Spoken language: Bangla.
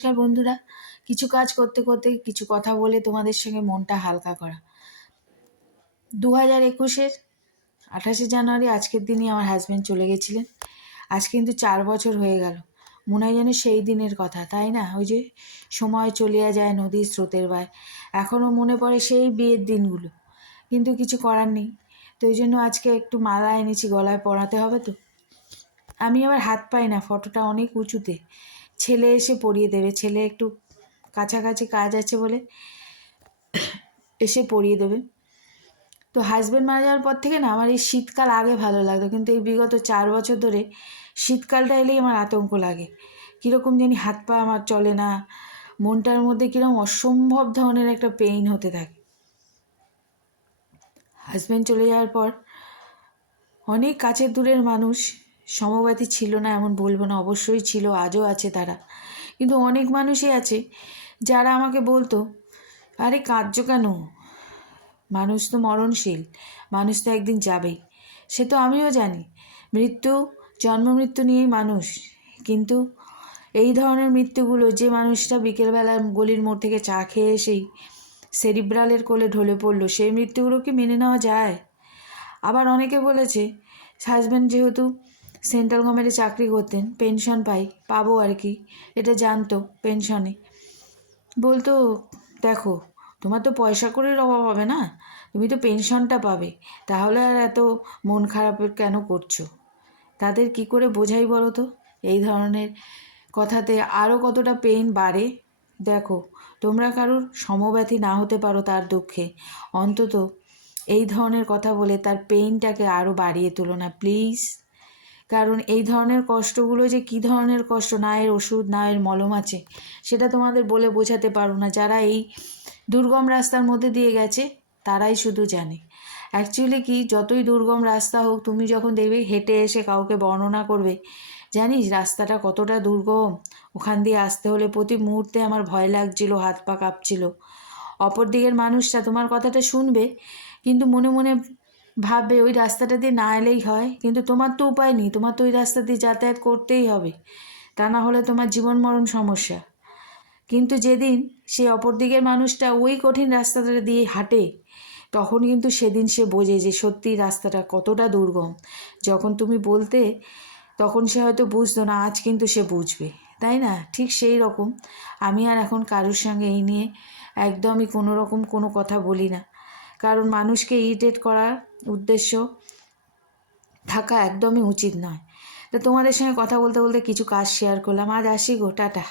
নমস্কার বন্ধুরা, কিছু কাজ করতে করতে কিছু কথা বলে তোমাদের সঙ্গে মনটা হালকা করা। 2021-এর 28শে জানুয়ারি আজকের দিনই আমার হাজব্যান্ড চলে গেছিলেন। আজ কিন্তু 4 বছর হয়ে গেল। মনে হয় যেন সেই দিনের কথা, তাই না? ওই যে সময় চলিয়া যায় নদীর স্রোতের বায়, এখনও মনে পড়ে সেই বিয়ের দিনগুলো, কিন্তু কিছু করার নেই। তো ওই জন্য আজকে একটু মালা এনেছি, গলায় পরাতে হবে তো। আমি আবার হাত পাই না, ফটোটা অনেক উঁচুতে, ছেলে এসে পরিয়ে দেবে। ছেলে একটু কাছাকাছি কাজ আছে বলে এসে পরিয়ে দেবে। তো হাজব্যান্ড মারা যাওয়ার পর থেকে না আমার এই শীতকাল আগে ভালো লাগতো, কিন্তু এই বিগত 4 বছর ধরে শীতকালটা এলেই আমার আতঙ্ক লাগে। কীরকম জানি হাত পা আমার চলে না, মনটার মধ্যে কীরকম অসম্ভব ধরনের একটা পেইন হতে থাকে। হাজব্যান্ড চলে যাওয়ার পর অনেক কাছের দূরের মানুষ, সমব্যথী ছিল না এমন বলবো না, অবশ্যই ছিল, আজও আছে তারা। কিন্তু অনেক মানুষই আছে যারা আমাকে বলতো, আরে কাঁদছো কেন, মানুষ তো মরণশীল, মানুষ তো একদিন যাবেই। সে তো আমিও জানি, মৃত্যু, জন্ম মৃত্যু নিয়েই মানুষ। কিন্তু এই ধরনের মৃত্যুগুলো, যে মানুষটা বিকেলবেলা গলির মোড় থেকে চা খেয়ে এসেই সেরিব্রালের কোলে ঢলে পড়লো, সেই মৃত্যুগুলো কি মেনে নেওয়া যায়? আবার অনেকে বলেছে, হাজব্যান্ড যেহেতু সেন্ট্রাল গভর্নমেন্টে চাকরি করতেন, পেনশন পাবো আর কি, এটা জানতো পেনশনে, বলতো দেখো তোমার তো পয়সা কড়ির অভাব হবে না, তুমি তো পেনশনটা পাবে, তাহলে আর এত মন খারাপের কেন করছো? তাদের কি করে বোঝাই বলো তো? এই ধরনের কথাতে আরও কতটা পেইন বাড়ে। দেখো, তোমরা কারোর সমব্যথী না হতে পারো তার দুঃখে, অন্তত এই ধরনের কথা বলে তার পেইনটাকে আরও বাড়িয়ে তোলো না প্লিজ। কারণ এই ধরনের কষ্টগুলো যে কী ধরনের কষ্ট, না এর ওষুধ না এর মলম আছে, সেটা তোমাদের বলে বোঝাতে পারো না। যারা এই দুর্গম রাস্তার মধ্যে দিয়ে গেছে তারাই শুধু জানে। অ্যাকচুয়ালি কি, যতই দুর্গম রাস্তা হোক, তুমি যখন দেখবে হেঁটে এসে কাউকে বর্ণনা করবে, জানিস রাস্তাটা কতটা দুর্গম, ওখান দিয়ে আসতে হলে প্রতি মুহূর্তে আমার ভয় লাগছিল, হাত পা কাঁপছিল। অপর দিকের মানুষটা তোমার কথাটা শুনবে, কিন্তু মনে মনে ভাববে ওই রাস্তাটা দিয়ে না এলেই হয়, কিন্তু তোমার তো উপায় নেই, তোমার তো ওই রাস্তা দিয়ে যাতায়াত করতেই হবে, তা না হলে তোমার জীবন মরণ সমস্যা। কিন্তু যেদিন সে অপর দিকের মানুষটা ওই কঠিন রাস্তাটা দিয়ে হাঁটে, তখন কিন্তু সেদিন সে বোঝে যে সত্যি রাস্তাটা কতটা দুর্গম। যখন তুমি বলতে, তখন সে হয়তো বুঝতো না, আজ কিন্তু সে বুঝবে, তাই না? ঠিক সেই রকম আমি আর এখন কারোর সঙ্গে এই নিয়ে একদমই কোনো রকম কোনো কথা বলি না, কারণ মানুষকে ইরিটেট করার উদ্দেশ্য থাকা একদমই উচিত নয়। তো তোমাদের সঙ্গে কথা বলতে বলতে কিছু কাজ শেয়ার করলাম। আজ আসি গো, টাটা।